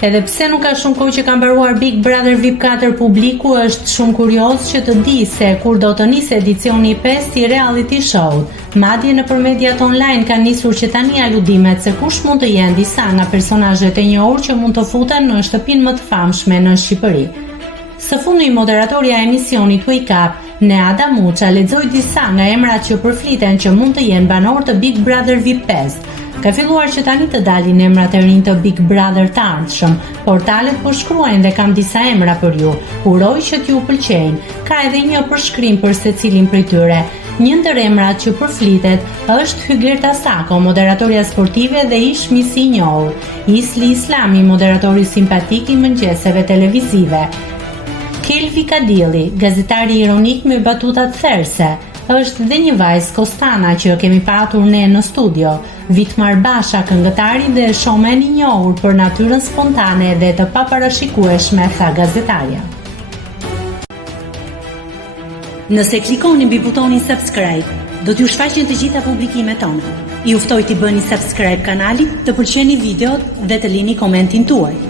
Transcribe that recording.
Edhe pse nuk ka shumë kohë që ka mbaruar Big Brother VIP 4 publiku është shumë kurioz që të di se kur do të nisë edicioni 5 i reality show. Madje nëpër mediat online ka nisur që tani aludimet se kush mund të jenë disa nga personazhet e njohur që mund të futen në shtëpinë më të famshme në Shqipëri. Së fundi moderatorja e emisionit Wake Up, Neada Muça, lexoi disa nga emrat që përfliten që mund të jenë banor të Big Brother VIP 5. Ka filluar që tani të dalin emrat e rinj të Big Brother të ardhshëm. Portalet po shkruajnë dhe kam disa emra për ju. Uroj që t'ju pëlqejnë. Ka edhe një përshkrim për secilin prej tyre. Një ndër emrat që përflitet është Hyggerta Sako, moderatorja sportive dhe ish misi i njohur. Isli Islami, moderatori simpatik i mëngjeseve televizive. Kelvi Kadilli, gazetari ironik me batutat therse. Është dhe një vajzë Kostana që kemi patur ne në studio. Vitmar Basha, këngëtari dhe showman i njohur për natyrën spontane dhe të paparashikueshme, tha gazetarja. Nëse klikoni mbi butonin subscribe, do t'ju shfaqen të gjitha publikimet tona. Ju ftoj t'i bëni subscribe kanalit, të pëlqeni videot dhe të lini komentin tuaj.